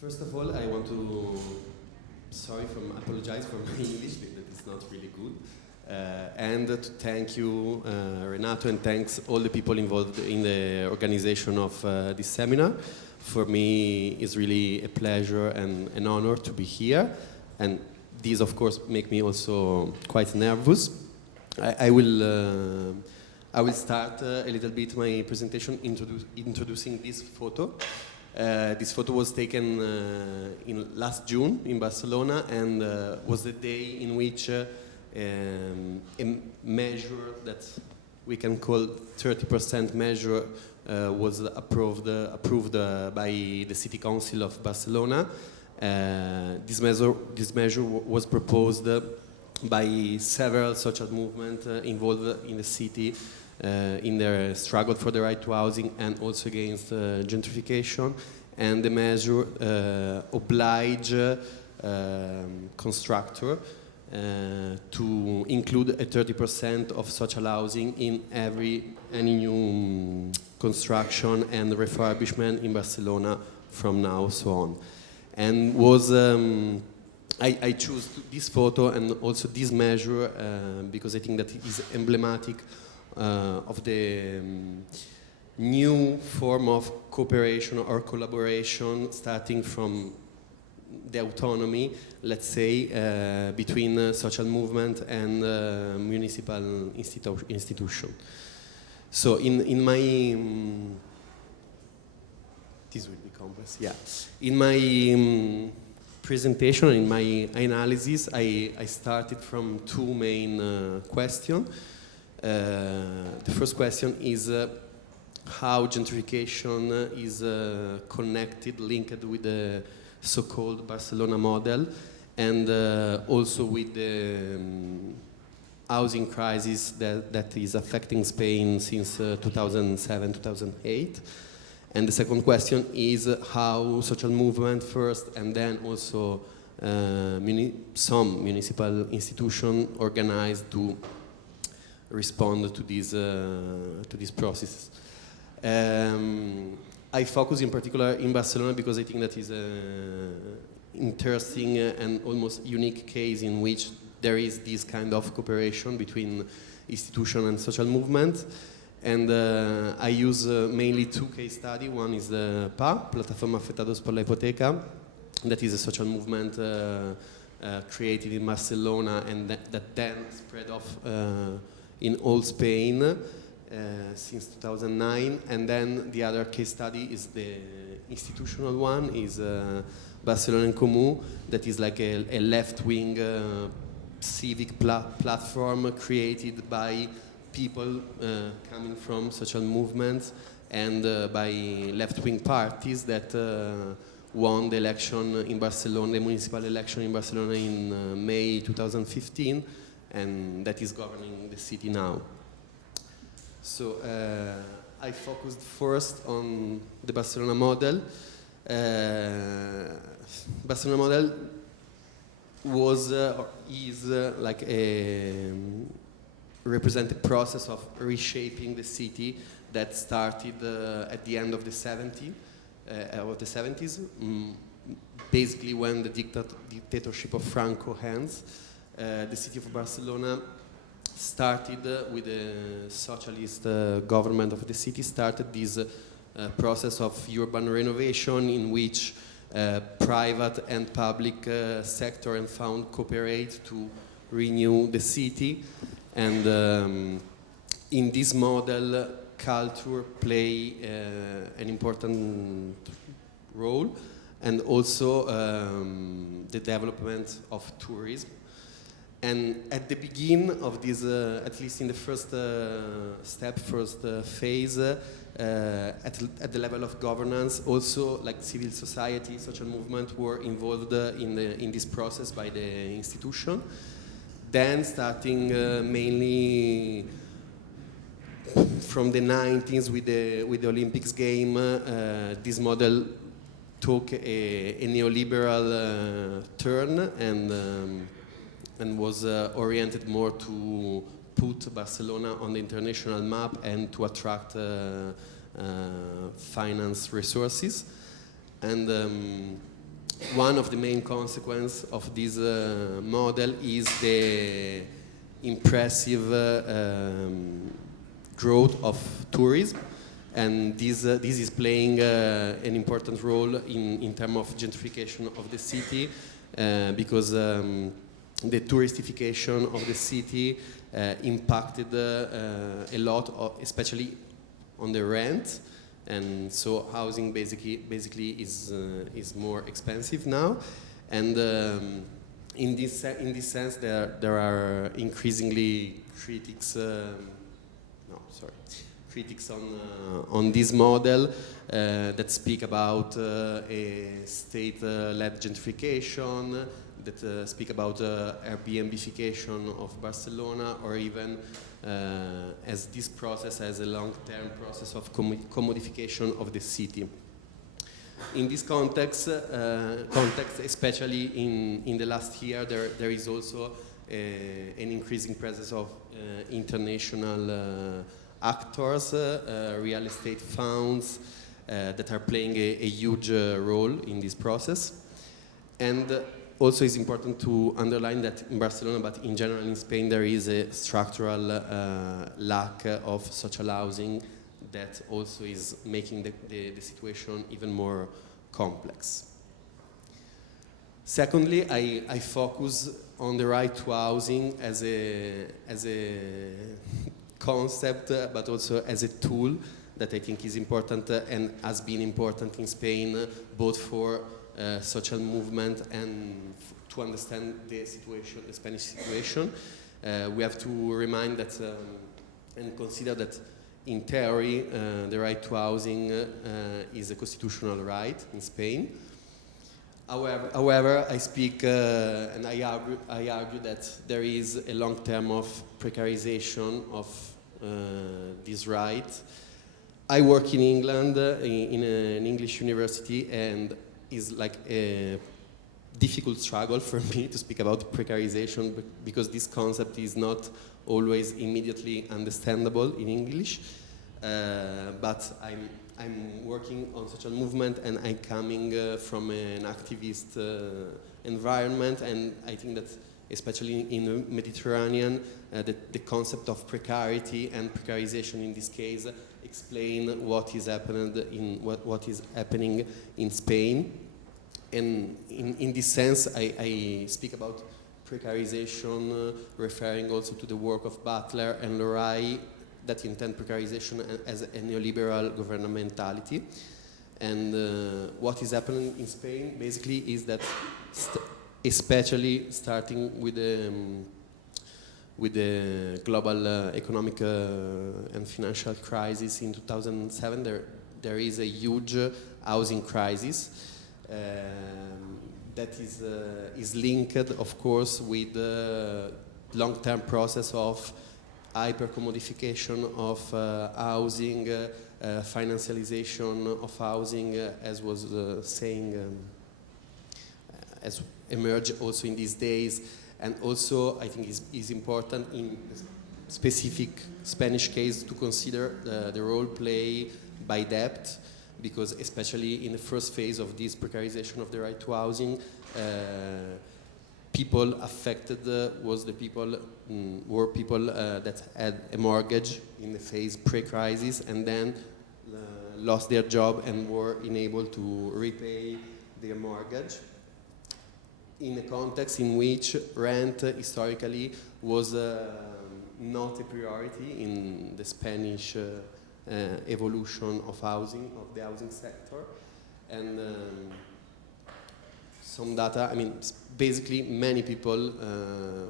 First of all, I want to apologize for my English, that it's not really good. And to thank you, Renato, and thanks all the people involved in the organization of this seminar. For me, it's really a pleasure and an honor to be here. And these, of course, make me also quite nervous. I will start a little bit my presentation introducing this photo. This photo was taken in last June in Barcelona, and was the day in which a measure that we can call 30% measure was approved by the City Council of Barcelona. This measure was proposed by several social movements involved in the city in their struggle for the right to housing and also against gentrification. And the measure oblige constructor to include a 30% of social housing in any new construction and refurbishment in Barcelona from now so on. And was I choose this photo and also this measure because I think that it is emblematic of the new form of cooperation or collaboration starting from the autonomy, let's say, between social movement and municipal institution. So in my this will be complex, yeah. In my presentation, in my analysis, I started from two main questions. The first question is how gentrification is connected, linked with the so-called Barcelona Model, and also with the housing crisis that is affecting Spain since 2007-2008. And the second question is how social movement first, and then also some municipal institutions organized to respond to this process. I focus in particular in Barcelona because I think that is an interesting and almost unique case in which there is this kind of cooperation between institution and social movement. And I use mainly two case studies. One is the PA, Plataforma Afectados por la Hipoteca, that is a social movement created in Barcelona and that then spread off in all Spain since 2009. And then the other case study is the institutional one, is Barcelona en Comú, that is like a left-wing civic platform created by people coming from social movements and by left-wing parties that won the election in Barcelona, the municipal election in Barcelona in May 2015, and that is governing the city now. So I focused first on the Barcelona model. Barcelona model was or is like a representative process of reshaping the city that started at the end of the 70s, basically when the dictatorship of Franco ends. The city of Barcelona started with the socialist government of the city, started this process of urban renovation in which private and public sector and fund cooperate to renew the city. And in this model, culture play an important role, and also the development of tourism. And at the beginning of this, at least in the first phase, at the level of governance, also like civil society, social movement were involved in this process by the institution. Then starting mainly from the 90s with the Olympics game, this model took a neoliberal turn and was oriented more to put Barcelona on the international map and to attract finance resources. And one of the main consequences of this model is the impressive growth of tourism, and this is playing an important role in terms of gentrification of the city, because the touristification of the city impacted a lot, especially on the rent, and so housing basically is more expensive now, and in this sense there are increasingly critics on this model that speak about a state-led gentrification, that speak about Airbnbification of Barcelona, or even as this process as a long-term process of commodification of the city. In this context, especially in the last year, there is also an increasing presence of international actors, real estate funds that are playing a huge role in this process. And also it's important to underline that in Barcelona, but in general in Spain, there is a structural lack of social housing that also is making the situation even more complex. Secondly, I focus on the right to housing as a concept, but also as a tool that I think is important and has been important in Spain, both for social movement and to understand the situation, the Spanish situation. We have to remind that and consider that in theory the right to housing is a constitutional right in Spain. However, I speak and I argue that there is a long term of precarization of this right. I work in England in an English university, and it's like a difficult struggle for me to speak about precarization because this concept is not always immediately understandable in English. But I'm working on social movement, and I'm coming from an activist environment, and I think that especially in the Mediterranean, the concept of precarity and precarization in this case explain what is happening in Spain. And in this sense, I speak about precarization, referring also to the work of Butler and Lorai that intend precarization as a neoliberal governmentality. And what is happening in Spain basically is that, especially starting with the global economic and financial crisis in 2007, there is a huge housing crisis that is linked, of course, with the long-term process of hyper-commodification of housing, financialization of housing, as was as emerged also in these days. And also, I think is important in the specific Spanish case to consider the role played by debt, because especially in the first phase of this precarization of the right to housing, people affected were people that had a mortgage in the phase pre-crisis and then lost their job and were unable to repay their mortgage, in a context in which rent historically was not a priority in the Spanish evolution of housing, of the housing sector. And some data, I mean, basically many people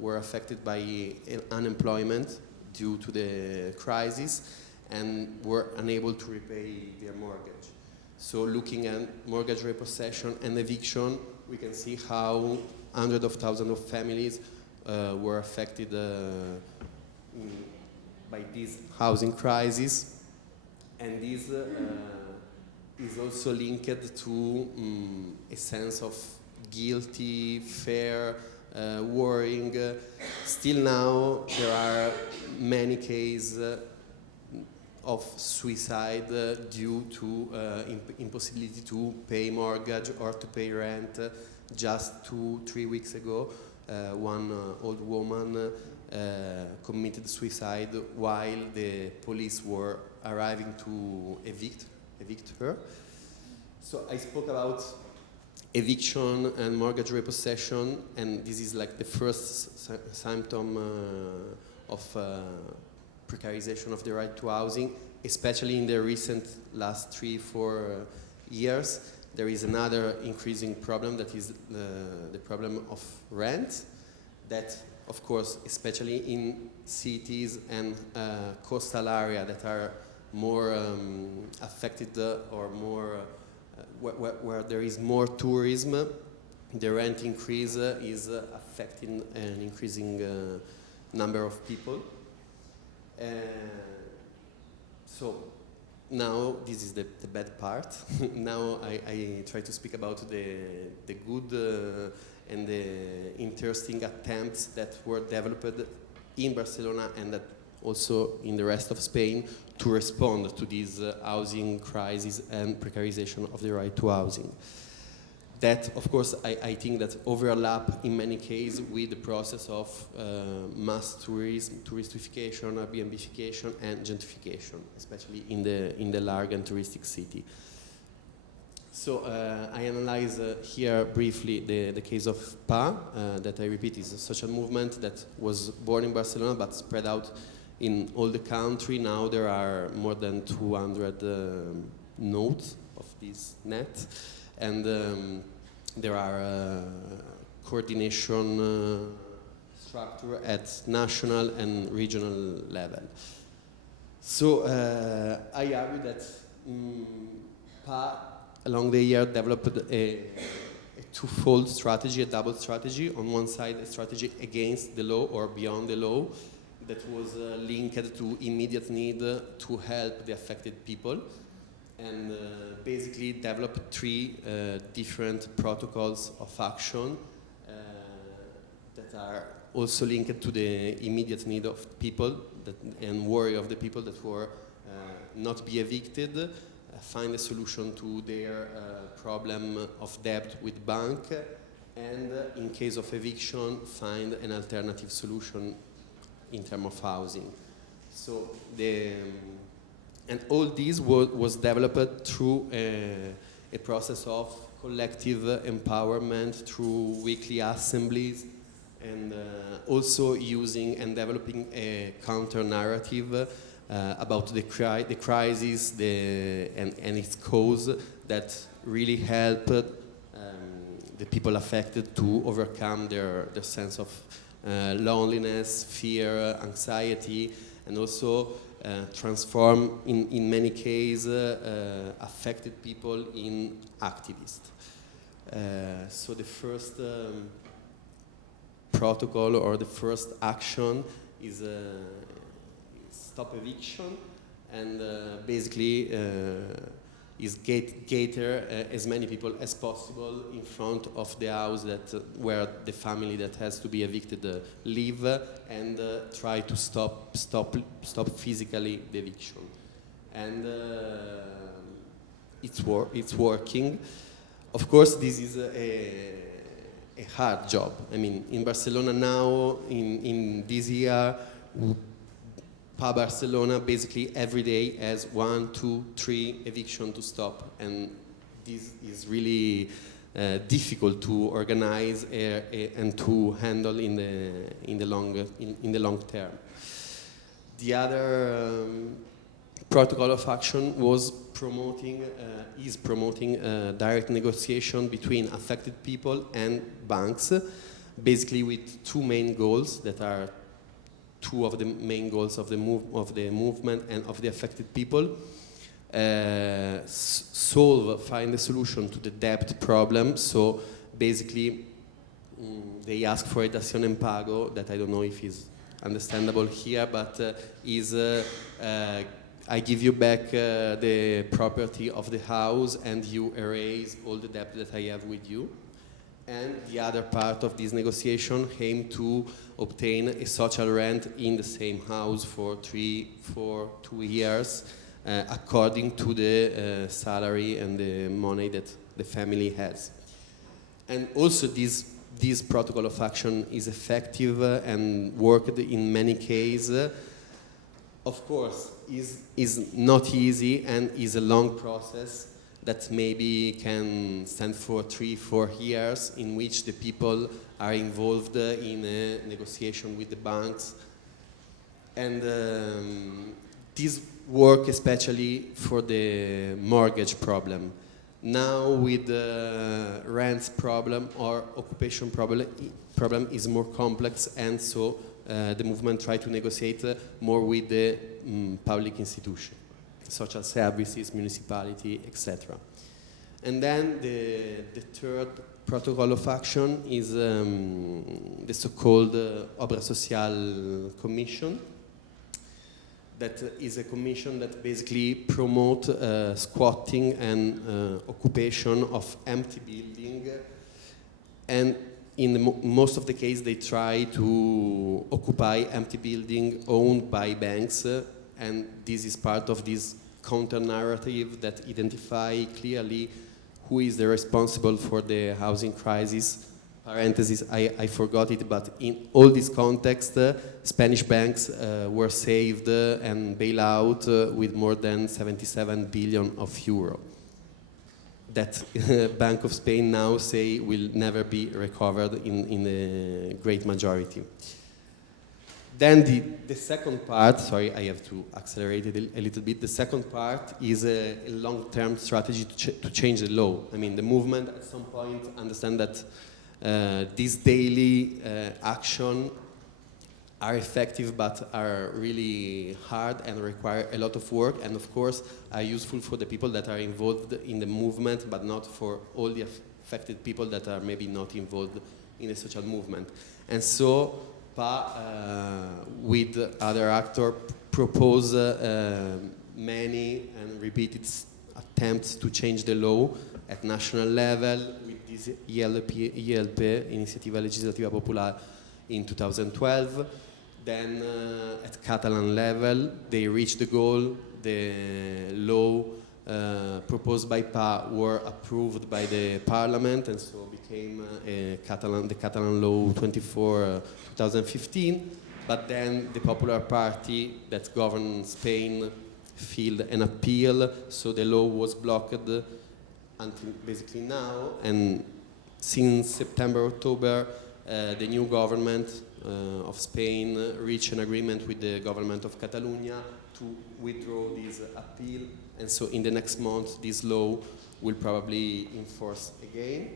were affected by unemployment due to the crisis and were unable to repay their mortgage. So looking at mortgage repossession and eviction, we can see how hundreds of thousands of families were affected by this housing crisis. And this is also linked to a sense of guilty, fear, worrying. Still now, there are many cases of suicide due to impossibility to pay mortgage or to pay rent. Just 2-3 weeks ago, one old woman committed suicide while the police were arriving to evict her. So I spoke about eviction and mortgage repossession, and this is like the first symptom of precarization of the right to housing, especially in the recent last 3-4 years. There is another increasing problem that is the problem of rent, that of course, especially in cities and coastal area that are more affected or more where there is more tourism, the rent increase is affecting an increasing number of people. So now this is the bad part. Now I try to speak about the good and the interesting attempts that were developed in Barcelona and that also in the rest of Spain to respond to this housing crisis and precarization of the right to housing. That, of course, I think that overlap in many cases with the process of mass tourism, touristification, Airbnbification, and gentrification, especially in the large and touristic city. So I analyze here briefly the case of PA, that I repeat is a social movement that was born in Barcelona but spread out in all the country. Now there are more than 200 nodes of this net, and there are coordination structure at national and regional level. So I argue that PA along the year developed a twofold strategy, a double strategy. On one side, a strategy against the law or beyond the law that was linked to immediate need to help the affected people, and basically developed 3 different protocols of action that are also linked to the immediate need of people and worry of the people that were not be evicted, find a solution to their problem of debt with bank, and in case of eviction, find an alternative solution in terms of housing. So and all this was developed through a process of collective empowerment through weekly assemblies, and also using and developing a counter-narrative about the crisis and its cause that really helped the people affected to overcome their sense of loneliness, fear, anxiety, and also transform, in many cases, affected people in activists. So the first protocol or the first action is stop eviction, and basically is gather as many people as possible in front of the house that where the family that has to be evicted live, and try to stop physically the eviction. And it's working. Of course, this is a hard job. I mean, in Barcelona now, in this year, PA Barcelona basically every day has 1, 2, 3 eviction to stop, and this is really difficult to organize and to handle in the long term. The other protocol of action was is promoting direct negotiation between affected people and banks, basically with 2 main goals that are 2 of the main goals of the movement and of the affected people. Find a solution to the debt problem. So basically, they ask for a dación en pago, that I don't know if is understandable here, but is I give you back the property of the house and you erase all the debt that I have with you. And the other part of this negotiation aim to obtain a social rent in the same house for 2 years, according to the salary and the money that the family has. And also this protocol of action is effective and worked in many cases. Of course, is not easy and is a long process that maybe can stand for 3-4 years, in which the people are involved in a negotiation with the banks. And this work especially for the mortgage problem. Now with the rents problem or occupation problem is more complex, and so the movement try to negotiate more with the public institution, social services, municipality, etc. And then the third protocol of action is the so-called Obra Social Commission. That is a commission that basically promote squatting and occupation of empty building, and in most of the case they try to occupy empty building owned by banks, and this is part of this counter-narrative that identify clearly who is the responsible for the housing crisis. Parentheses, I forgot it, but in all this context, Spanish banks were saved and bailed out with more than 77 billion of euro. That Bank of Spain now say will never be recovered in the great majority. Then the second part, sorry, I have to accelerate it a little bit. The second part is a long-term strategy to change the law. I mean, the movement at some point understand that these daily action are effective but are really hard and require a lot of work, and of course are useful for the people that are involved in the movement, but not for all the affected people that are maybe not involved in the social movement. And so with other actors propose many and repeated attempts to change the law at national level with this ILP, Iniziativa Legislativa Popular, in 2012. Then at Catalan level, they reached the goal. The law proposed by PA were approved by the parliament, and so became the Catalan Law 24, 2015. But then the Popular Party that governed Spain filed an appeal, so the law was blocked until basically now. And since September, October, the new government of Spain reached an agreement with the government of Catalonia to withdraw this appeal, and so in the next month this law will probably enforce again.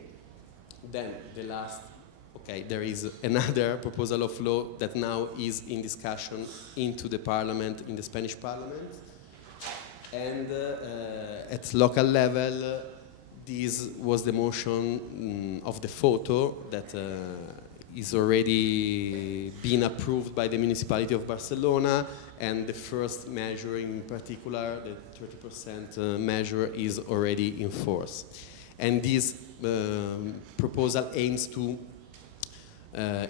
Then the last, there is another proposal of law that now is in discussion into the parliament, in the Spanish parliament, and at local level this was the motion of the photo that is already been approved by the municipality of Barcelona, and the first measure in particular, the 30% measure, is already in force. And this proposal aims to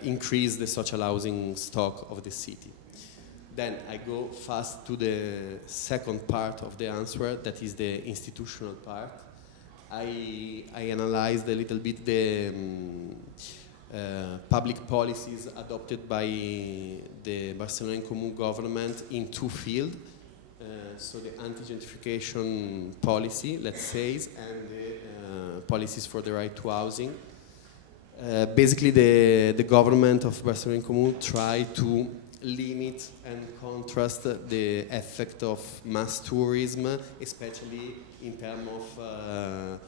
increase the social housing stock of the city. Then I go fast to the second part of the answer, that is the institutional part. I analyzed a little bit the public policies adopted by the Barcelona Común government in two fields. So the anti-gentrification policy, let's say, and the policies for the right to housing. Basically, the government of Barcelona Común tried to limit and contrast the effect of mass tourism, especially in terms of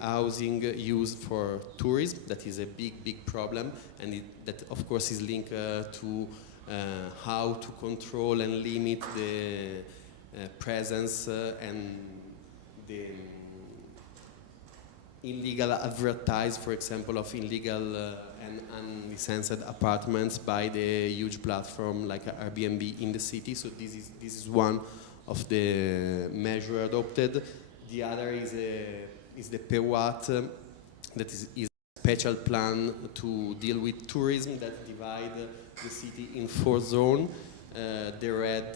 housing used for tourism. That is a big problem, and that of course is linked to how to control and limit the presence and the illegal advertise, for example, of illegal and unlicensed apartments by the huge platform like Airbnb in the city. So this is one of the measures adopted. The other is the per watt that is a special plan to deal with tourism that divide the city in 4 zones. The red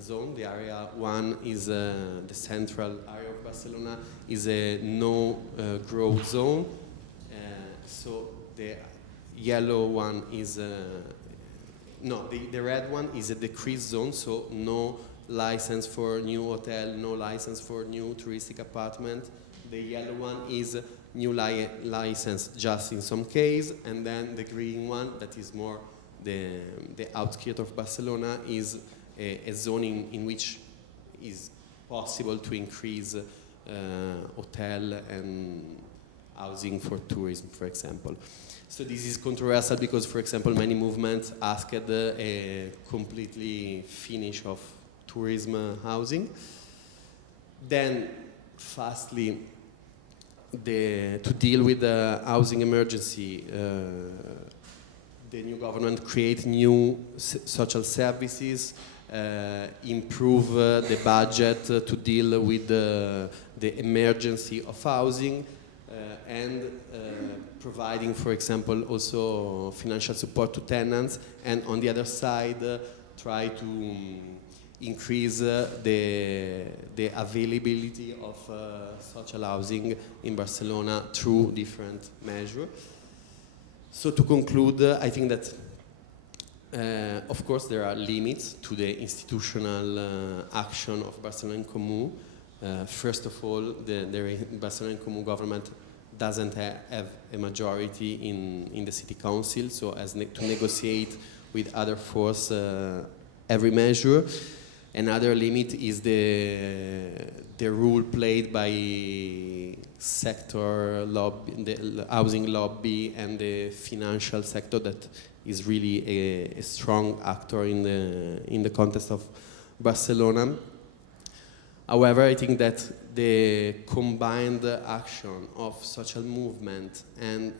zone, the area 1 is the central area of Barcelona, is a no growth zone. So the yellow one is the red one is a decrease zone, so no license for new hotel, no license for new touristic apartment. The yellow one is new license just in some case, and then the green one, that is more the outskirts of Barcelona, is a zone in which is possible to increase hotel and housing for tourism, for example. So this is controversial because, for example, many movements asked a completely finish of tourism housing. Then, fastly, to deal with the housing emergency, the new government create new social services, improve the budget to deal with the emergency of housing, and providing, for example, also financial support to tenants, and on the other side, try to increase the availability of social housing in Barcelona through different measures. So to conclude, I think that of course there are limits to the institutional action of Barcelona en Comú. First of all, the Barcelona en Comú government doesn't have a majority in the city council, so as to negotiate with other force every measure. Another limit is the role played by sector lobby, the housing lobby, and the financial sector that is really a strong actor in the context of Barcelona. However, I think that the combined action of social movement and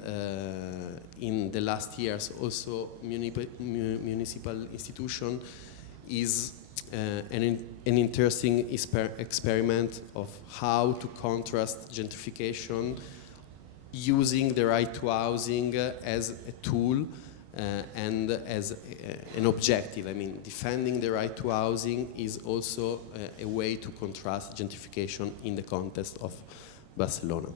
in the last years also municipal institution is an interesting experiment of how to contrast gentrification using the right to housing as a tool and as an objective. I mean, defending the right to housing is also a way to contrast gentrification in the context of Barcelona.